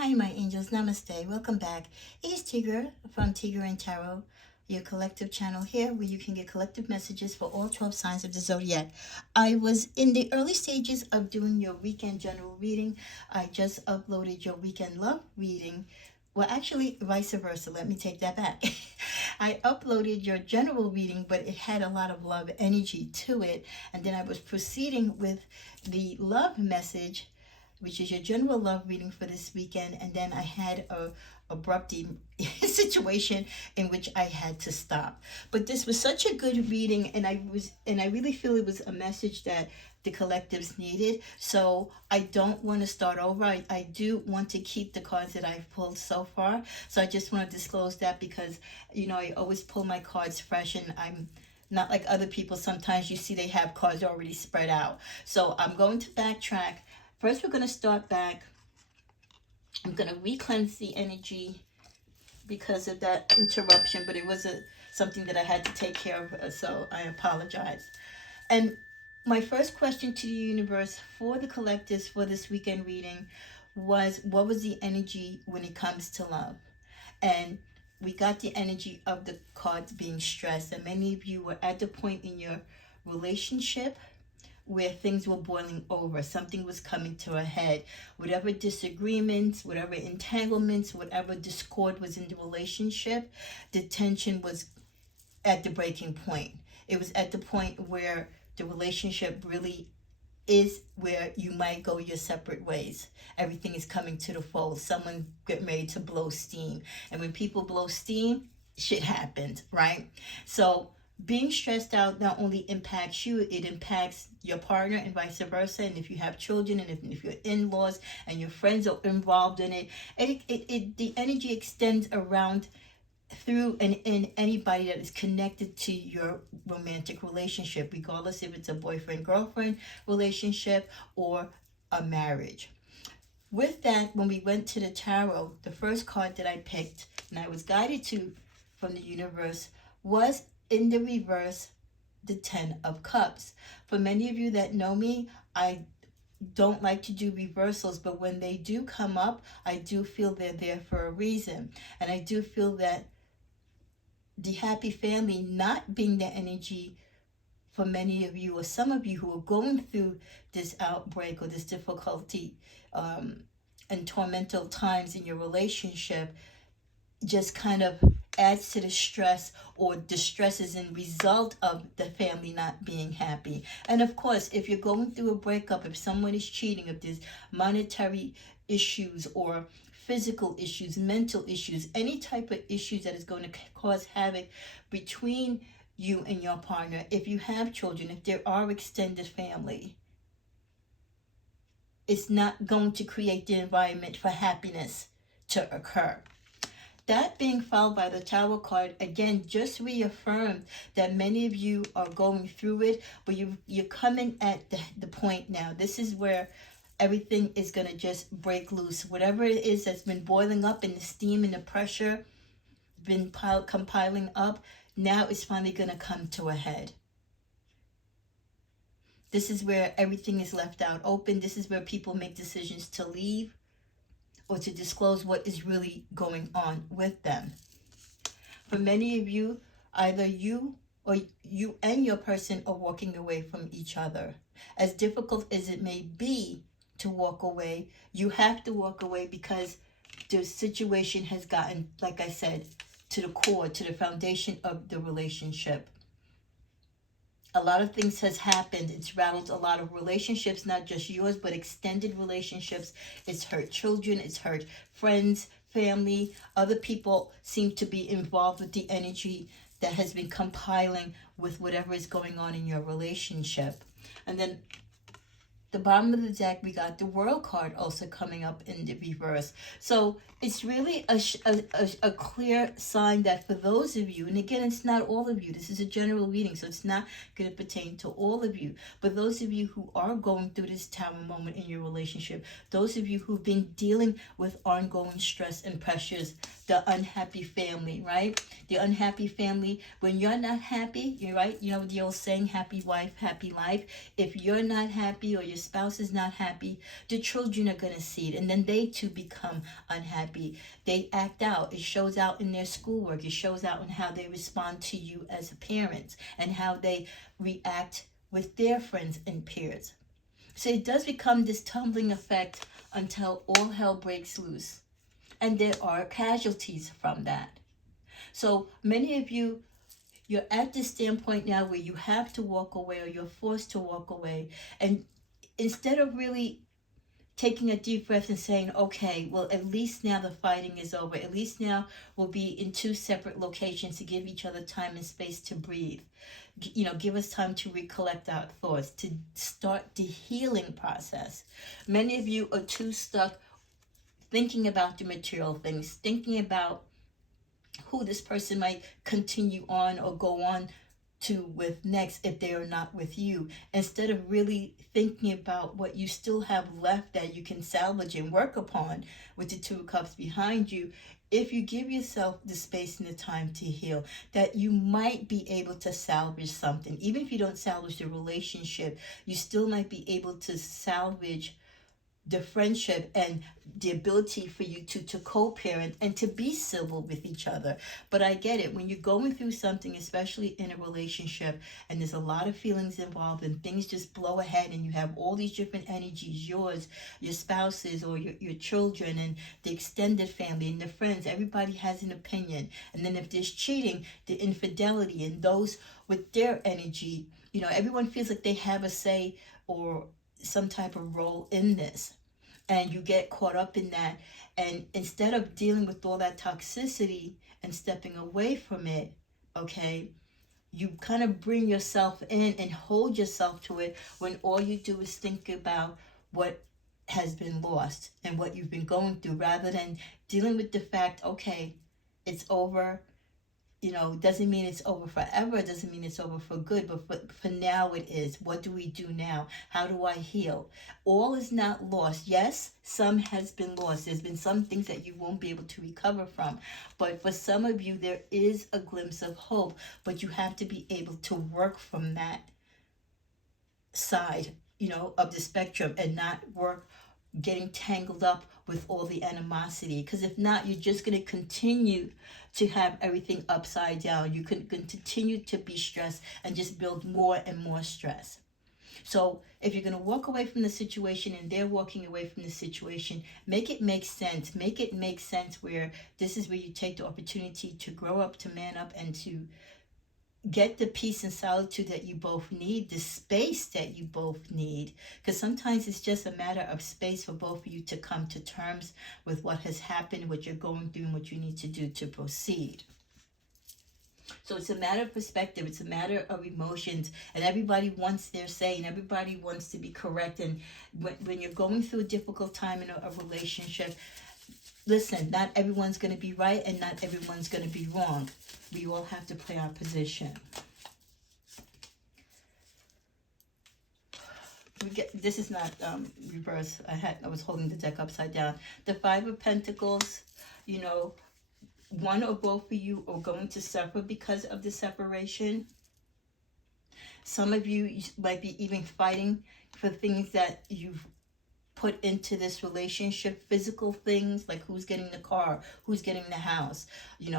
Hi, my angels. Namaste. Welcome back. It's Tigger from Tigger and Tarot, your collective channel here where you can get collective messages for all 12 signs of the zodiac. I was in the early stages of doing your weekend general reading. I just uploaded your weekend love reading. Well, actually, vice versa. Let me take that back. I uploaded your general reading, but it had a lot of love energy to it. And then I was proceeding with the love message, which is your general love reading for this weekend. And then I had a abrupt situation in which I had to stop. But this was such a good reading, and I really feel it was a message that the collectives needed. So I don't want to start over. I do want to keep the cards that I've pulled so far. So I just want to disclose that because, I always pull my cards fresh, and I'm not like other people. Sometimes you see they have cards already spread out. So I'm going to backtrack. First, we're going to start back. I'm going to re-cleanse the energy because of that interruption, but it was something that I had to take care of, so I apologize. And my first question to the universe for the collectives for this weekend reading was, what was the energy when it comes to love? And we got the energy of the cards being stressed, and many of you were at the point in your relationship where things were boiling over. Something was coming to a head. Whatever disagreements, whatever entanglements, whatever discord was in the relationship, the tension was at the breaking point. It was at the point where the relationship really is where you might go your separate ways. Everything is coming to the fold. Someone get ready to blow steam. And when people blow steam, shit happens, right? So being stressed out not only impacts you, it impacts your partner and vice versa. And if you have children, and if your in-laws and your friends are involved in it, the energy extends around through and in anybody that is connected to your romantic relationship, regardless if it's a boyfriend-girlfriend relationship or a marriage. With that, when we went to the tarot, the first card that I picked and I was guided to from the universe was, in the reverse, the 10 of Cups. For many of you that know me, I don't like to do reversals, but when they do come up, I do feel they're there for a reason. And I do feel that the happy family not being the energy for many of you, or some of you who are going through this outbreak or this difficulty and tormental times in your relationship, just kind of adds to the stress, or the stress is in result of the family not being happy. And of course, if you're going through a breakup, if someone is cheating, if there's monetary issues or physical issues, mental issues, any type of issues that is going to cause havoc between you and your partner, if you have children, if there are extended family, it's not going to create the environment for happiness to occur. That being followed by the Tower card, again, just reaffirmed that many of you are going through it, but you're coming at the point now. This is where everything is going to just break loose. Whatever it is that's been boiling up, and the steam and the pressure been compiling up, now it's finally going to come to a head. This is where everything is left out open. This is where people make decisions to leave or to disclose what is really going on with them. For many of you, either you or you and your person are walking away from each other. As difficult as it may be to walk away, you have to walk away because the situation has gotten, like I said, to the core, to the foundation of the relationship. A lot of things has happened. It's rattled a lot of relationships, not just yours, but extended relationships. It's hurt children. It's hurt friends, family. Other people seem to be involved with the energy that has been compiling with whatever is going on in your relationship. And then the bottom of the deck, we got the World card also coming up in the reverse. So it's really a clear sign that for those of you, and again, it's not all of you, this is a general reading, so it's not going to pertain to all of you, but those of you who are going through this tower moment in your relationship, those of you who've been dealing with ongoing stress and pressures, the unhappy family, right? The unhappy family, when you're not happy, you're right, the old saying, happy wife, happy life. If you're not happy, or your your spouse is not happy, the children are going to see it, and then they too become unhappy. They act out. It shows out in their schoolwork. It shows out in how they respond to you as parents and how they react with their friends and peers. So it does become this tumbling effect until all hell breaks loose. And there are casualties from that. So many of you, you're at this standpoint now where you have to walk away, or you're forced to walk away. And instead of really taking a deep breath and saying, okay, well, at least now the fighting is over. At least now we'll be in two separate locations to give each other time and space to breathe. Give us time to recollect our thoughts, to start the healing process. Many of you are too stuck thinking about the material things, thinking about who this person might continue on or go on to with next if they are not with you, instead of really thinking about what you still have left that you can salvage and work upon with the Two of Cups behind you. If you give yourself the space and the time to heal, that you might be able to salvage something. Even if you don't salvage the relationship, you still might be able to salvage the friendship and the ability for you to co-parent and to be civil with each other. But I get it. When you're going through something, especially in a relationship, and there's a lot of feelings involved and things just blow ahead and you have all these different energies, yours, your spouses, or your children, and the extended family and the friends, everybody has an opinion. And then if there's cheating, the infidelity, and those with their energy, everyone feels like they have a say or some type of role in this. And you get caught up in that. And instead of dealing with all that toxicity and stepping away from it, okay, you kind of bring yourself in and hold yourself to it, when all you do is think about what has been lost and what you've been going through, rather than dealing with the fact, okay, it's over. Doesn't mean it's over forever. It doesn't mean it's over for good, but for now it is. What do we do now? How do I heal? All is not lost. Yes, some has been lost. There's been some things that you won't be able to recover from. But for some of you, there is a glimpse of hope, but you have to be able to work from that side, of the spectrum, and not work getting tangled up with all the animosity. Because if not, you're just going to continue to have everything upside down. You can continue to be stressed and just build more and more stress. So if you're going to walk away from the situation and they're walking away from the situation, make it make sense. Make it make sense where this is where you take the opportunity to grow up, to man up, and to get the peace and solitude that you both need, the space that you both need. Because sometimes it's just a matter of space for both of you to come to terms with what has happened, what you're going through, and what you need to do to proceed. So it's a matter of perspective. It's a matter of emotions. And everybody wants their say, and everybody wants to be correct. And when you're going through a difficult time in a relationship, listen, not everyone's going to be right and not everyone's going to be wrong. We all have to play our position. This is not reverse. I was holding the deck upside down. The Five of Pentacles, one or both of you are going to suffer because of the separation. Some of you might be even fighting for things that you've put into this relationship, physical things like who's getting the car, who's getting the house,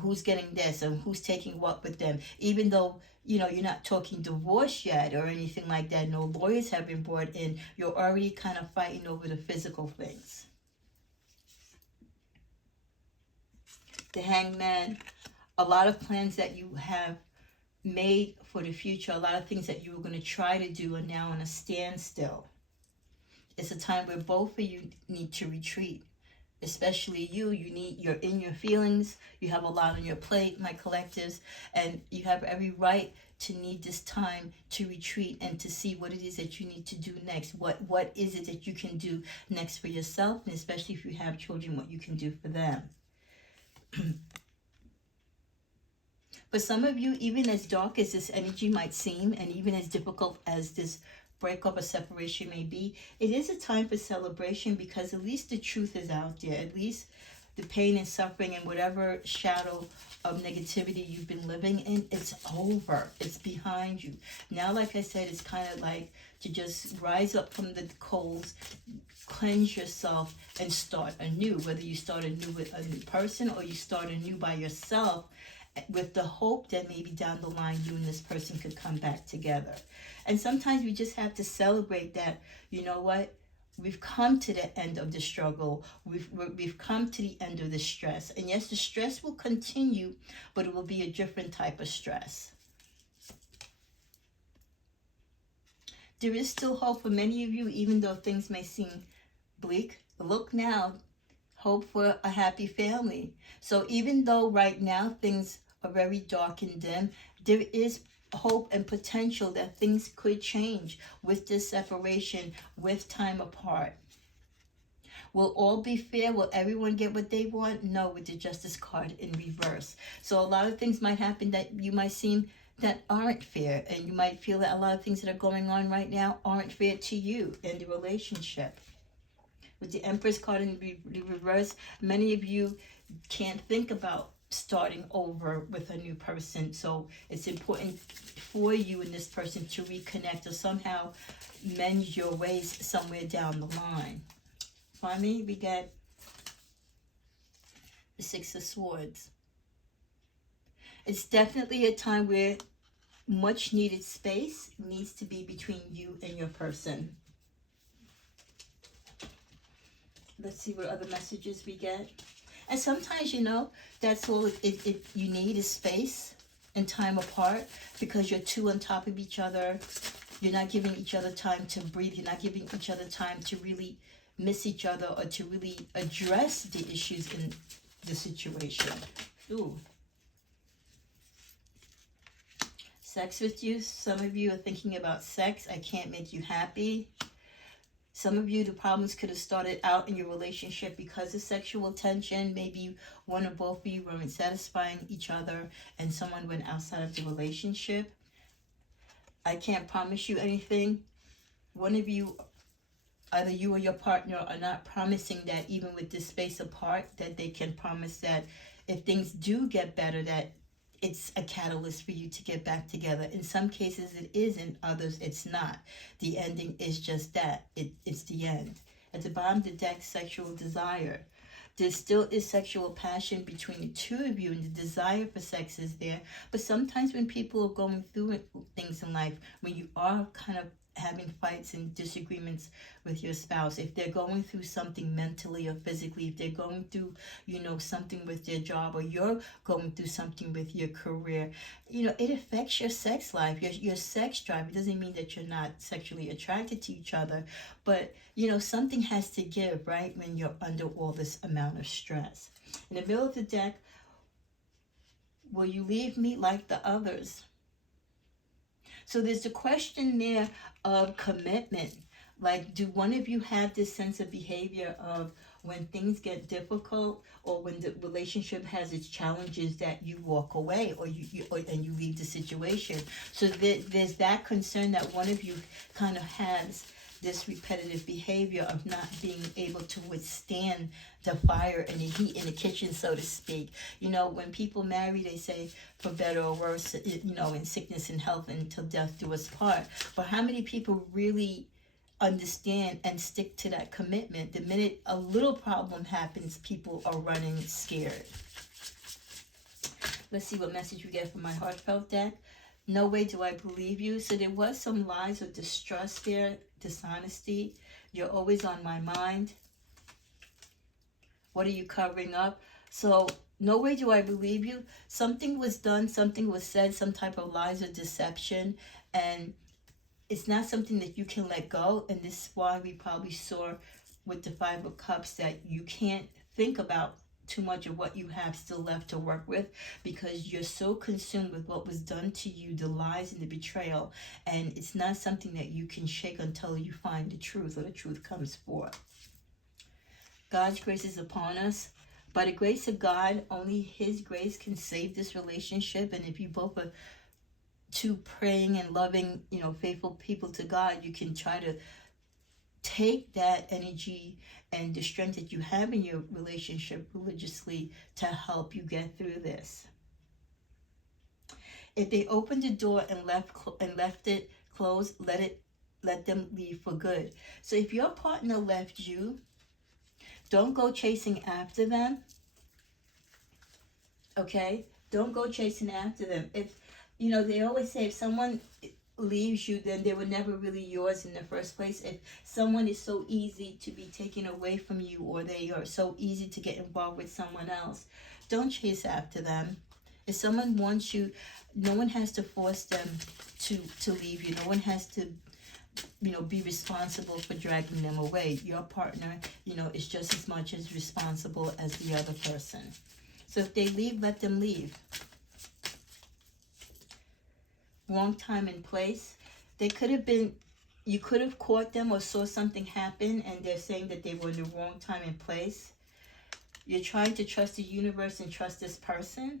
who's getting this, and who's taking what with them. Even though, you're not talking divorce yet or anything like that, no lawyers have been brought in, you're already kind of fighting over the physical things. The Hangman, a lot of plans that you have made for the future, a lot of things that you were going to try to do are now on a standstill. It's a time where both of you need to retreat, especially you're in your feelings, you have a lot on your plate, my collectives, and you have every right to need this time to retreat and to see what it is that you need to do next. What is it that you can do next for yourself, and especially if you have children, what you can do for them. For some of you, even as dark as this energy might seem, and even as difficult as this breakup or separation may be, it is a time for celebration, because at least the truth is out there. At least the pain and suffering and whatever shadow of negativity you've been living in, it's over. It's behind you. Now, like I said, it's kind of like to just rise up from the coals, cleanse yourself, and start anew. Whether you start anew with a new person or you start anew by yourself, with the hope that maybe down the line you and this person could come back together. And sometimes we just have to celebrate that, you know what? We've come to the end of the struggle. We've come to the end of the stress. And yes, the stress will continue, but it will be a different type of stress. There is still hope for many of you, even though things may seem bleak. Look now, hope for a happy family. So even though right now things are very dark and dim, there is hope and potential that things could change with this separation, with time apart. Will all be fair? Will everyone get what they want? No, with the Justice card in reverse. So a lot of things might happen that you might seem that aren't fair, and you might feel that a lot of things that are going on right now aren't fair to you in the relationship. With the Empress card in the reverse, many of you can't think about starting over with a new person. So it's important for you and this person to reconnect or somehow mend your ways somewhere down the line. Finally, we get the Six of Swords. It's definitely a time where much needed space needs to be between you and your person. Let's see what other messages we get. And sometimes, you know, that's all it you need is space and time apart, because you're two on top of each other. You're not giving each other time to breathe. You're not giving each other time to really miss each other or to really address the issues in the situation. Ooh. Sex with you. Some of you are thinking about sex. I can't make you happy. Some of you, the problems could have started out in your relationship because of sexual tension. Maybe one or both of you weren't satisfying each other and someone went outside of the relationship. I can't promise you anything. One of you, either you or your partner, are not promising that even with this space apart, that they can promise that if things do get better, that it's a catalyst for you to get back together. In some cases it is, in others it's not. The ending is just that. It's the end. At the bottom of the deck, sexual desire. There still is sexual passion between the two of you, and the desire for sex is there. But sometimes when people are going through things in life, when you are kind of having fights and disagreements with your spouse, if they're going through something mentally or physically, if they're going through, you know, something with their job, or you're going through something with your career, you know, it affects your sex life, your sex drive. It doesn't mean that you're not sexually attracted to each other, but, you know, something has to give, right, when you're under all this amount of stress. In the middle of the deck, will you leave me like the others? So there's the question there of commitment. Like, do one of you have this sense of behavior of when things get difficult or when the relationship has its challenges, that you walk away or you leave the situation? So there's that concern that one of you kind of has this repetitive behavior of not being able to withstand the fire and the heat in the kitchen, so to speak. You know, when people marry, they say, for better or worse, you know, in sickness and health, until death do us part. But how many people really understand and stick to that commitment? The minute a little problem happens, people are running scared. Let's see what message we get from my heartfelt deck. No way do I believe you. So there was some lies or distrust there, dishonesty. You're always on my mind. What are you covering up? So no way do I believe you. Something was done, something was said, some type of lies or deception, and it's not something that you can let go. And this is why we probably saw with the Five of Cups that you can't think about too much of what you have still left to work with, because you're so consumed with what was done to you, the lies and the betrayal, and it's not something that you can shake until you find the truth, or the truth comes forth. God's grace is upon us. By the grace of God, only His grace can save this relationship. And if you both are two praying and loving, you know, faithful people to God, you can try to take that energy and the strength that you have in your relationship religiously to help you get through this. If they opened the door and left it closed, let them leave for good. So if your partner left you, don't go chasing after them. Okay? Don't go chasing after them. If they always say if someone leaves you, then they were never really yours in the first place. If someone is so easy to be taken away from you, or they are so easy to get involved with someone else, don't chase after them. If someone wants you, no one has to force them to leave you. No one has to be responsible for dragging them away. Your partner is just as much as responsible as the other person. So if they leave, let them leave. Wrong time and place. You could have caught them or saw something happen, and they're saying that they were in the wrong time and place. You're trying to trust the universe and trust this person,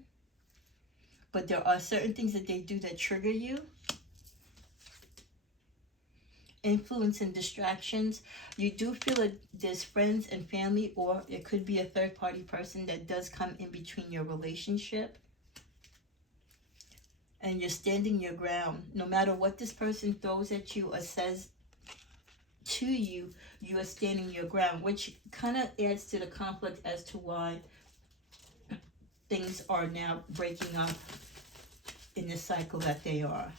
but there are certain things that they do that trigger you. Influence and distractions. You do feel that there's friends and family, or it could be a third-party person that does come in between your relationship. And you're standing your ground. No matter what this person throws at you or says to you, you are standing your ground, which kind of adds to the conflict as to why things are now breaking up in the cycle that they are.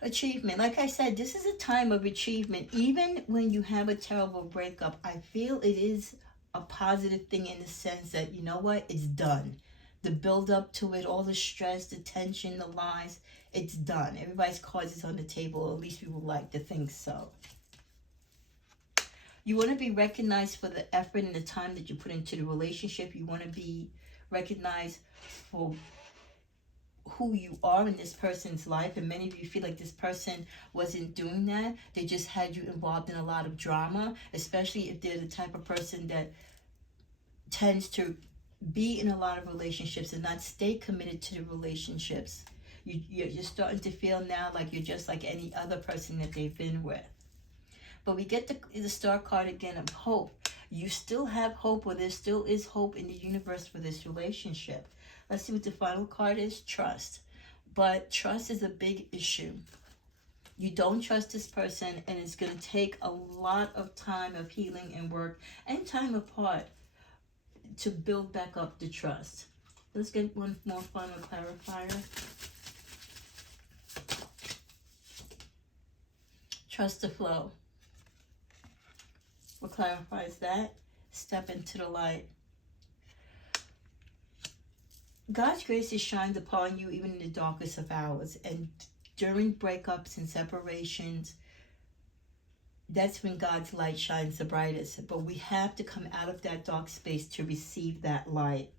Achievement. Like I said, this is a time of achievement. Even when you have a terrible breakup, I feel it is a positive thing in the sense that, you know what, it's done. The build up to it, all the stress, the tension, the lies, it's done. Everybody's cards is on the table, or at least we would like to think so. You want to be recognized for the effort and the time that you put into the relationship. You want to be recognized for who you are in this person's life, and many of you feel like this person wasn't doing that. They just had you involved in a lot of drama, especially if they're the type of person that tends to be in a lot of relationships and not stay committed to the relationships. You're starting to feel now like you're just like any other person that they've been with. But we get the star card again of hope. You still have hope, or there still is hope in the universe for this relationship. Let's see what the final card is. Trust. But trust is a big issue. You don't trust this person, and it's going to take a lot of time of healing and work and time apart to build back up the trust. Let's get one more final clarifier. Trust the flow. What clarifies that? Step into the light. God's grace is shined upon you even in the darkest of hours. And during breakups and separations, that's when God's light shines the brightest. But we have to come out of that dark space to receive that light.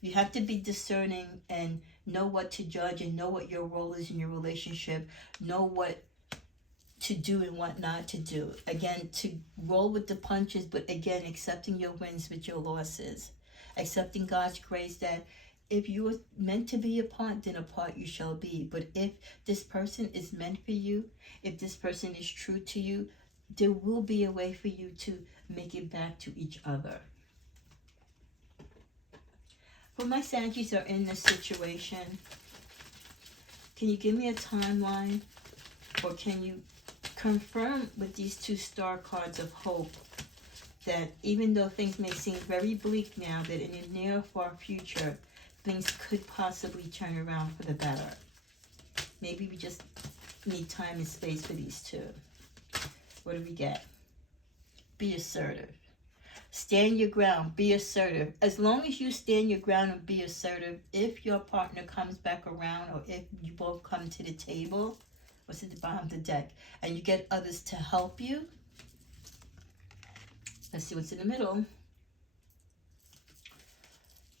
You have to be discerning and know what to judge and know what your role is in your relationship. Know what to do and what not to do. Again, to roll with the punches, but again, accepting your wins with your losses. Accepting God's grace that if you were meant to be apart, then apart you shall be. But if this person is meant for you, if this person is true to you, there will be a way for you to make it back to each other. When my Saggies are in this situation, can you give me a timeline, or can you confirm with these two star cards of hope that even though things may seem very bleak now, that in the near far future, things could possibly turn around for the better? Maybe we just need time and space for these two. What do we get? Be assertive. Stand your ground. Be assertive. As long as you stand your ground and be assertive, if your partner comes back around, or if you both come to the table, what's at the bottom of the deck, and you get others to help you, let's see what's in the middle.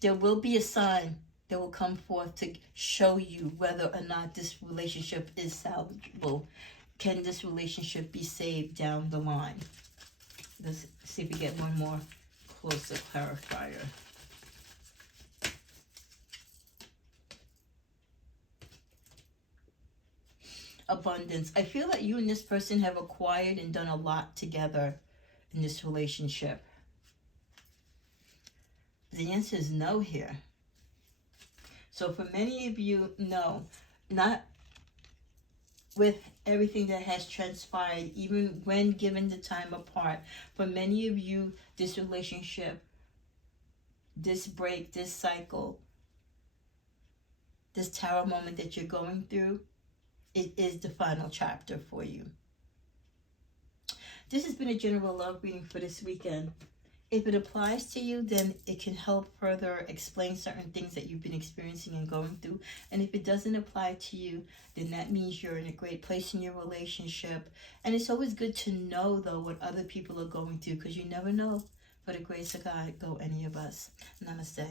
There will be a sign that will come forth to show you whether or not this relationship is salvageable. Can this relationship be saved down the line? Let's see if we get one more closer clarifier. abundance. I feel that you and this person have acquired and done a lot together in this relationship. The answer is no here. So for many of you, no. Not with everything that has transpired, even when given the time apart. For many of you, this relationship, this break, this cycle, this tarot moment that you're going through, it is the final chapter for you. This has been a general love reading for this weekend. If it applies to you, then it can help further explain certain things that you've been experiencing and going through. And if it doesn't apply to you, then that means you're in a great place in your relationship. And it's always good to know, though, what other people are going through, because you never know. For the grace of God, go any of us. Namaste.